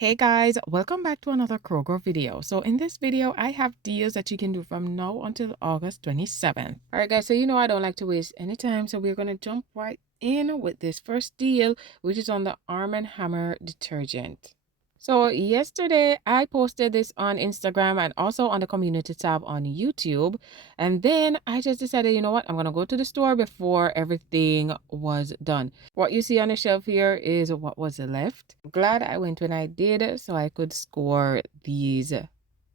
Hey guys, welcome back to another Kroger video. So in this video, I have deals that you can do from now until August 27th. All right guys, so I don't like to waste any time, so we're going to jump right in with this first deal, which is on the Arm& Hammer detergent. So yesterday I posted this on Instagram and also on the community tab on YouTube. And then I just decided, I'm going to go to the store before everything was done. What you see on the shelf here is what was left. Glad I went when I did so I could score these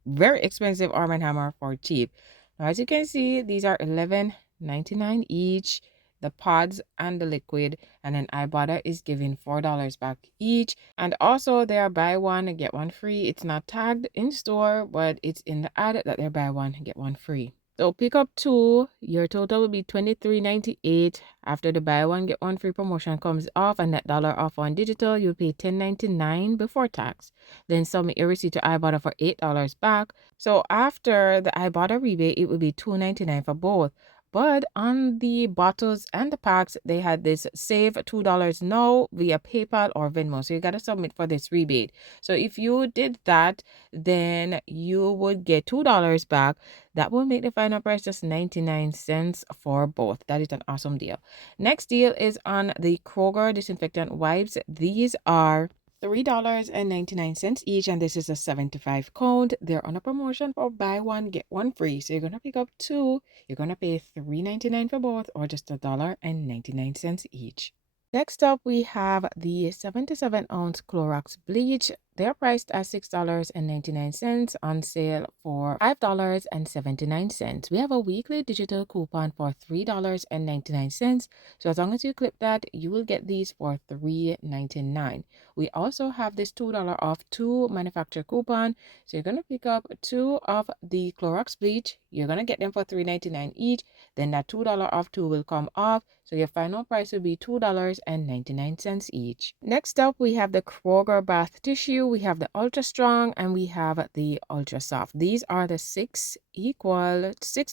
very expensive Arm& Hammer for cheap. Now, as you can see, these are $11.99 each, the pods and the liquid, and then IBOTTA is giving $4 back each. And also they are buy one get one free. It's not tagged in store, but it's in the ad that they're buy one get one free. So pick up two, your total will be $23.98. After the buy one get one free promotion comes off and that dollar off on digital, you'll pay $10.99 before tax. Then submit your receipt to IBOTTA for $8 back. So after the IBOTTA rebate, it will be $2.99 for both. But on the bottles and the packs, they had this save $2 now via PayPal or Venmo. So you got to submit for this rebate. So if you did that, then you would get $2 back. That will make the final price just 99 cents for both. That is an awesome deal. Next deal is on the Kroger disinfectant wipes. These are $3.99 each, and this is a 75 count. They're on a promotion for buy one get one free. So you're gonna pick up two. You're gonna pay $3.99 for both, or just $1.99 each. Next up, we have the 77-ounce Clorox bleach. They're priced at $6.99 on sale for $5.79. We have a weekly digital coupon for $3.99. So as long as you clip that, you will get these for $3.99. We also have this $2 off two manufacturer coupon. So you're going to pick up two of the Clorox bleach. You're going to get them for $3.99 each. Then that $2 off two will come off. So your final price will be $2.99 each. Next up, we have the Kroger bath tissue. We have the Ultra Strong and we have the Ultra Soft. These are the 6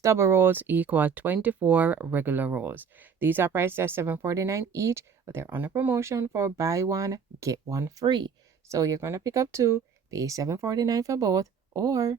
double rolls equal 24 regular rolls. These are priced at $7.49 each, but they're on a promotion for buy one, get one free. So you're going to pick up two, pay $7.49 for both.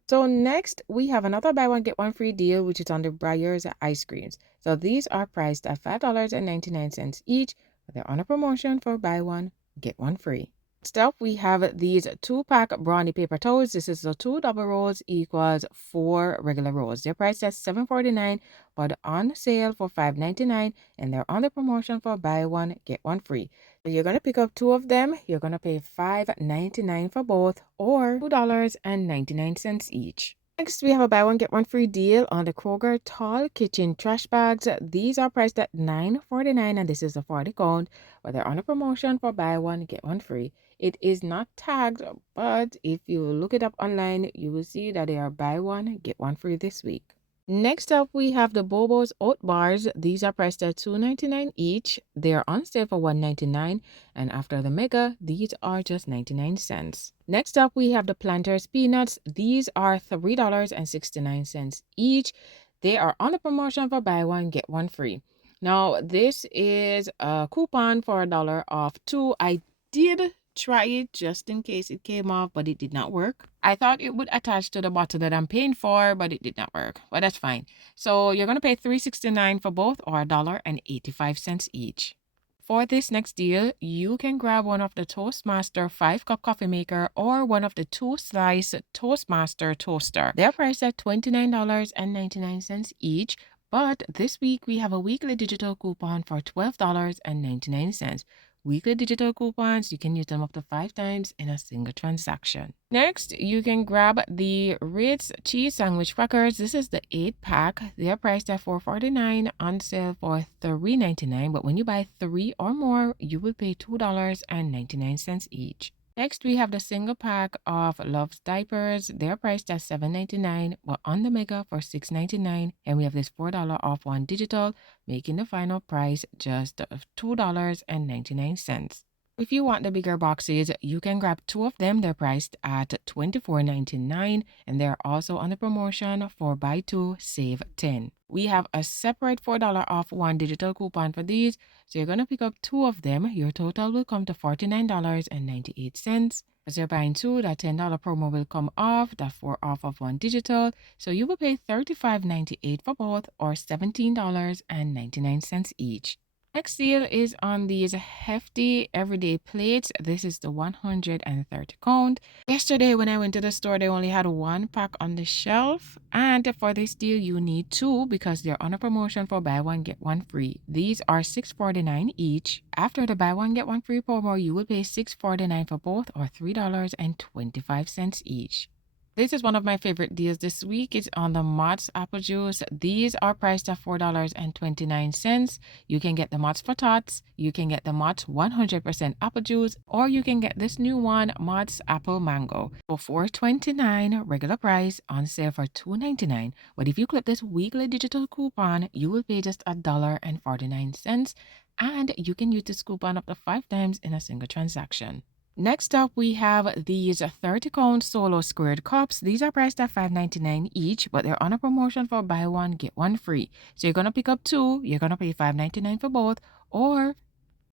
So next we have another buy one get one free deal, which is on the Breyers ice creams. So these are priced at $5.99 each, but they're on a promotion for buy one get one free. Next up, we have these 2-pack brownie paper towels. This is the 2 double rolls equals 4 regular rolls. They're priced at $7.49, but on sale for $5.99, and they're on the promotion for buy one get one free. So you're going to pick up two of them. You're going to pay $5.99 for both, or $2.99 each. Next, we have a buy one get one free deal on the Kroger tall kitchen trash bags. These are priced at $9.49, and this is a 40 count, but they're on a promotion for buy one get one free. It is not tagged, but if you look it up online, you will see that they are buy one get one free this week. Next up, we have the Bobo's Oat Bars. These are priced at $2.99 each. They are on sale for $1.99, and after the mega, these are just 99 cents. Next up, we have the Planters Peanuts. These are $3.69 each. They are on a promotion for buy one get one free. Now, this is a coupon for $1 off two. I did try it just in case it came off, but it did not work. I thought it would attach to the bottle that I'm paying for, but it did not work. But that's fine. So you're going to pay $3.69 for both, or $1.85 each. For this next deal, you can grab one of the Toastmaster 5-cup coffee maker or one of the 2-slice Toastmaster toaster. They're priced at $29.99 each. But this week, we have a weekly digital coupon for $12.99. Weekly digital coupons, you can use them up to 5 times in a single transaction. Next, you can grab the Ritz cheese sandwich crackers. This is the 8-pack. They're priced at $4.49, on sale for $3.99. But when you buy 3 or more, you will pay $2.99 each. Next, we have the single pack of Love's diapers. They're priced at $7.99, but on the mega for $6.99. And we have this $4 off one digital, making the final price just $2.99. If you want the bigger boxes, you can grab 2 of them. They're priced at $24.99, and they're also on the promotion for buy 2, save 10. We have a separate $4 off one digital coupon for these. So you're going to pick up 2 of them. Your total will come to $49.98. As you're buying 2, that $10 promo will come off, that 4 off of one digital. So you will pay $35.98 for both, or $17.99 each. Next deal is on these hefty everyday plates. This is the 130 count. Yesterday when I went to the store, they only had 1 pack on the shelf. And for this deal, you need 2 because they're on a promotion for buy one, get one free. These are $6.49 each. After the buy one, get one free promo, you will pay $6.49 for both, or $3.25 each. This is one of my favorite deals this week. It's on the Mott's apple juice. These are priced at $4.29. You can get the Mott's for Tots, you can get the Mott's 100% apple juice, or you can get this new one, Mott's apple mango, for $4.29 regular price, on sale for $2.99. But if you click this weekly digital coupon, you will pay just $1.49, and you can use this coupon up to 5 times in a single transaction. Next up, we have these 30 count solo squared cups. These are priced at $5.99 each, but they're on a promotion for buy one, get one free. So you're going to pick up 2, you're going to pay $5.99 for both, or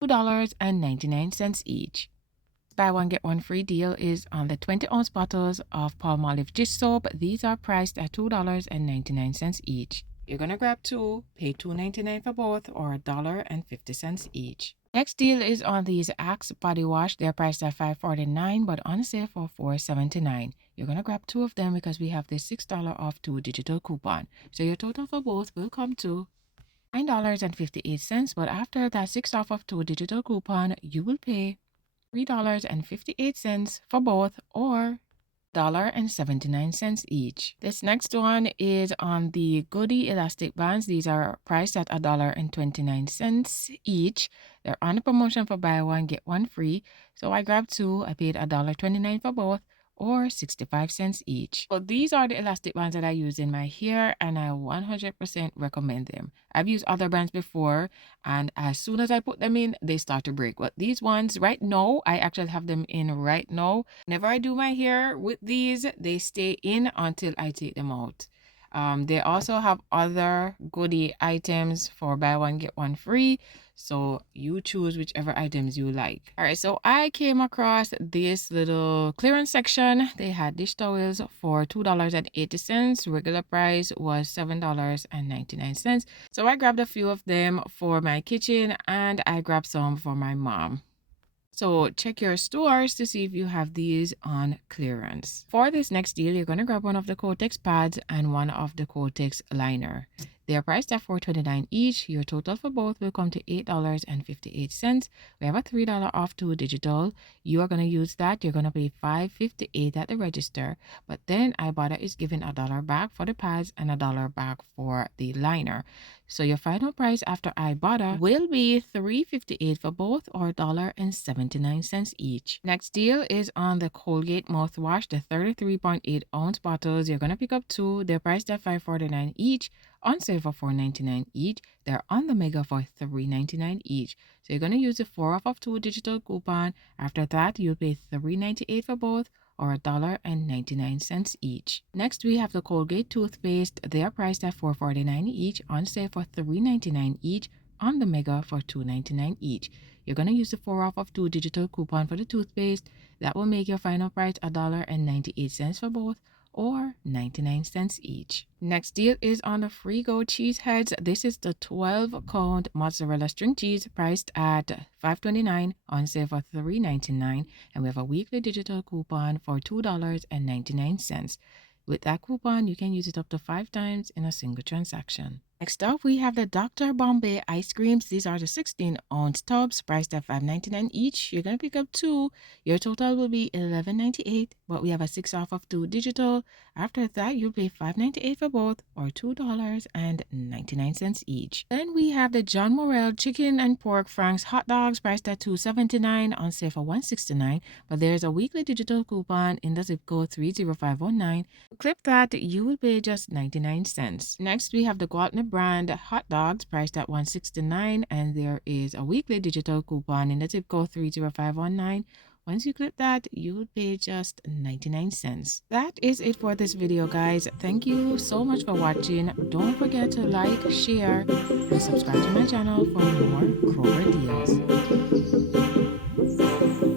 $2.99 each. Buy one, get one free deal is on the 20-ounce bottles of Palmolive dish soap. These are priced at $2.99 each. You're going to grab 2, pay $2.99 for both, or $1.50 each. Next deal is on these Axe body wash. They're priced at $5.49, but on sale for $4.79. You're going to grab 2 of them because we have this $6 off 2 digital coupon. So your total for both will come to $9.58, but after that 6 off of 2 digital coupon, you will pay $3.58 for both, or $1.79 each. This next one is on the Goody elastic bands. These are priced at $1.29 each. They're on a promotion for buy one, get one free. So I grabbed 2. I paid $1.29 for both, or 65 cents each. So these are the elastic bands that I use in my hair, and I 100% recommend them. I've used other brands before, and as soon as I put them in, they start to break. But these ones right now, I actually have them in right now. Whenever I do my hair with these, they stay in until I take them out. They also have other Goody items for buy one, get one free. So you choose whichever items you like. All right, so I came across this little clearance section. They had dish towels for $2.80. Regular price was $7.99. So I grabbed a few of them for my kitchen, and I grabbed some for my mom. So check your stores to see if you have these on clearance. For this next deal, you're going to grab one of the Kotex pads and one of the Kotex liner. They're priced at $4.29 each. Your total for both will come to $8.58. We have a $3 off 2 digital. You are going to use that. You're going to pay $5.58 at the register. But then IBOTTA is giving $1 back for the pads and $1 back for the liner. So your final price after IBOTTA will be $3.58 for both, or $1.79 each. Next deal is on the Colgate mouthwash, the 33.8 ounce bottles. You're going to pick up 2. They're priced at $5.49 each. On sale for $4.99 each. They're on the mega for $3.99 each. So you're going to use the 4 off of 2 digital coupon. After that, you'll pay $3.98 for both, or $1.99 each. Next, we have the Colgate toothpaste. They are priced at $4.49 each. On sale for $3.99 each. On the mega for $2.99 each. You're going to use the 4 off of 2 digital coupon for the toothpaste. That will make your final price $1.98 for both, or 99 cents each. Next deal is on the Frigo cheese heads. This is the 12 count mozzarella string cheese, priced at $5.29, on sale for $3.99, and we have a weekly digital coupon for $2.99. With that coupon, you can use it up to 5 times in a single transaction. Next up, we have the Dr. Bombay ice creams. These are the 16-ounce tubs, priced at $5.99 each. You're going to pick up 2. Your total will be $11.98, but we have a 6 off of 2 digital. After that, you'll pay $5.98 for both, or $2.99 each. Then we have the John Morrell chicken and pork franks hot dogs, priced at $2.79, on sale for $1.69, but there's a weekly digital coupon in the zip code 30519. Click that, you will pay just 99 cents. Next, we have the Gwaltney brand hot dogs, priced at $1.69, and there is a weekly digital coupon in the zip code 30519. Once you click that, you would pay just 99 cents. That is it for this video, guys. Thank you so much for watching. Don't forget to like, share, and subscribe to my channel for more Kroger deals.